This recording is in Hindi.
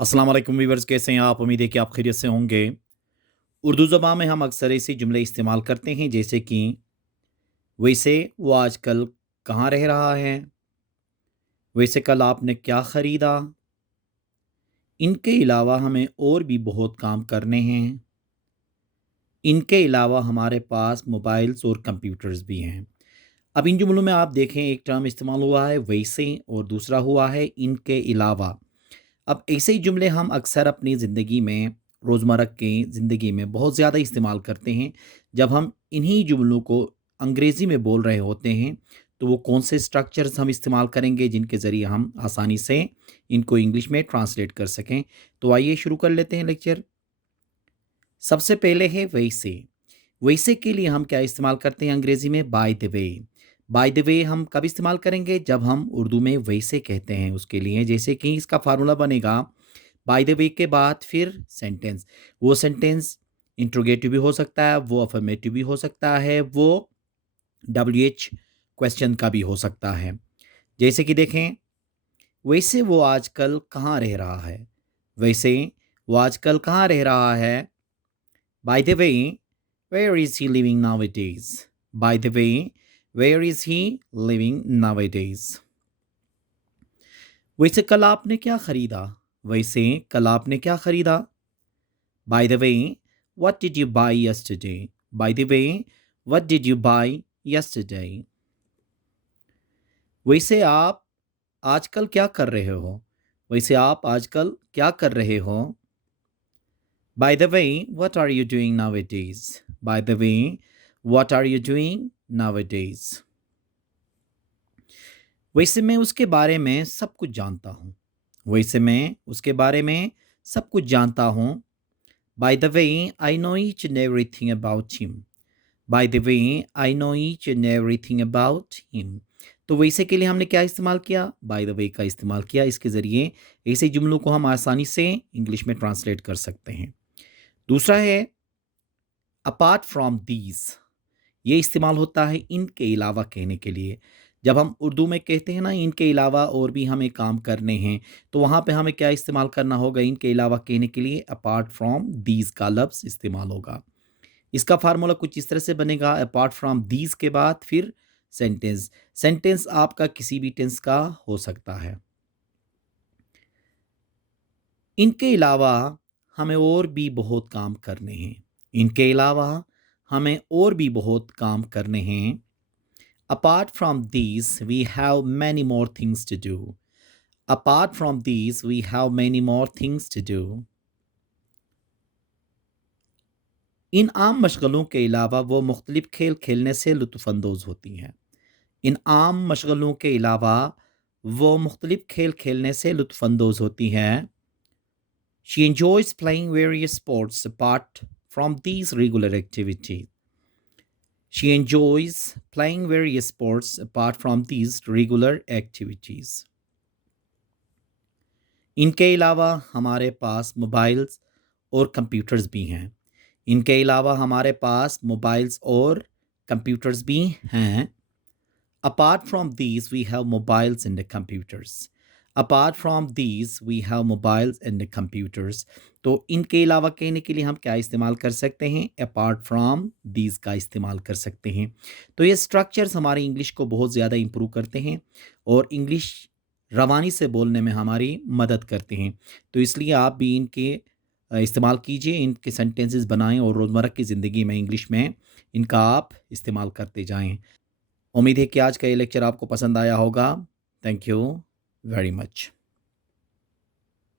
अस्सलाम वालेकुम वीवर्स, कैसे हैं आप? उम्मीद है कि आप खैरियत से होंगे। उर्दू ज़बान में हम अक्सर ऐसे जुमले इस्तेमाल करते हैं जैसे कि वैसे वो आजकल कहाँ रह रहा है, वैसे कल आपने क्या ख़रीदा। इनके अलावा हमें और भी बहुत काम करने हैं। इनके अलावा हमारे पास मोबाइल्स और कंप्यूटर्स भी हैं। अब इन जुमलों में आप देखें, एक टर्म इस्तेमाल हुआ है वैसे और दूसरा हुआ है इनके अलावा। अब ऐसे ही जुमले हम अक्सर अपनी ज़िंदगी में, रोज़मर्रा की ज़िंदगी में बहुत ज़्यादा इस्तेमाल करते हैं। जब हम इन्हीं जुमलों को अंग्रेज़ी में बोल रहे होते हैं, तो वो कौन से स्ट्रक्चर्स हम इस्तेमाल करेंगे जिनके ज़रिए हम आसानी से इनको इंग्लिश में ट्रांसलेट कर सकें। तो आइए शुरू कर लेते हैं लेक्चर। सबसे पहले है वैसे। वैसे के लिए हम क्या इस्तेमाल करते हैं अंग्रेज़ी में? Bye the way. Bye the वे हम कब इस्तेमाल करेंगे? जब हम उर्दू में वैसे कहते हैं उसके लिए। जैसे कि इसका फ़ॉर्मूला बनेगा बाय द वे के बाद फिर सेंटेंस। वो सेंटेंस इंट्रोगेटिव भी हो सकता है, वो अफर्मेटिव भी हो सकता है, वो डब्ल्यूएच क्वेश्चन का भी हो सकता है। जैसे कि देखें, वैसे वो आजकल कहाँ रह रहा है? वैसे वो आजकल कहाँ रह रहा है? By the way, where is he living nowadays? By the way, where is he living nowadays? वैसे कल आपने क्या खरीदा? वैसे कल आपने क्या खरीदा? By the way, what did you buy yesterday? By the way, what did you buy yesterday? वैसे आप आजकल क्या कर रहे हो? वैसे आप आजकल क्या कर रहे हो? By the way, what are you doing nowadays? By the way, what are you doing nowadays? वैसे मैं उसके बारे में सब कुछ जानता हूँ। वैसे मैं उसके बारे में सब कुछ जानता हूँ। By the way, I know each and everything about him. Bye the way, I know each and everything about him. तो वैसे के लिए हमने क्या इस्तेमाल किया? बाय द वे का इस्तेमाल किया। इसके ज़रिए ऐसे जुमलों को हम आसानी से इंग्लिश में ट्रांसलेट कर सकते हैं। दूसरा है अपार्ट फ्रॉम दीज। ये इस्तेमाल होता है इनके अलावा कहने के लिए। जब हम उर्दू में कहते हैं ना इनके अलावा और भी हमें काम करने हैं, तो वहाँ पे हमें क्या इस्तेमाल करना होगा? इनके अलावा कहने के लिए अपार्ट फ्रॉम दीज का लफ्ज़ इस्तेमाल होगा। इसका फार्मूला कुछ इस तरह से बनेगा, अपार्ट फ्रॉम दीज के बाद फिर सेंटेंस। सेंटेंस आपका किसी भी टेंस का हो सकता है। इनके अलावा हमें और भी बहुत काम करने हैं। इनके अलावा हमें और भी बहुत काम करने हैं। Apart from these we have many more things to do. Apart from these we have many more things to do. इन आम मशगलों के अलावा वो मुख्तलिफ खेल खेलने से लुत्फ़अंदोज़ होती हैं। इन आम मशगलों के अलावा वो मुख्तलिफ खेल खेलने से लुत्फ़अंदोज़ होती हैं। She enjoys playing various sports apart from these regular activities. She enjoys playing various sports apart from these regular activities. इनके अलावा हमारे पास मोबाइल्स और कंप्यूटर्स भी हैं। इनके अलावा हमारे पास मोबाइल्स और कंप्यूटर्स भी हैं। Apart from these, we have mobiles and the computers. Apart from these, we have mobiles and the computers. तो इनके अलावा कहने के लिए हम क्या इस्तेमाल कर सकते हैं? अपार्ट फ्रॉम दीज का इस्तेमाल कर सकते हैं। तो ये स्ट्रक्चर्स हमारी इंग्लिश को बहुत ज़्यादा इम्प्रूव करते हैं और इंग्लिश रवानी से बोलने में हमारी मदद करते हैं। तो इसलिए आप भी इनके इस्तेमाल कीजिए, इनके सेंटेंसेस बनाएं और रोज़मर्रा की ज़िंदगी में इंग्लिश में इनका आप इस्तेमाल करते जाएं। उम्मीद है कि आज का ये लेक्चर आपको पसंद आया होगा। Thank you very much.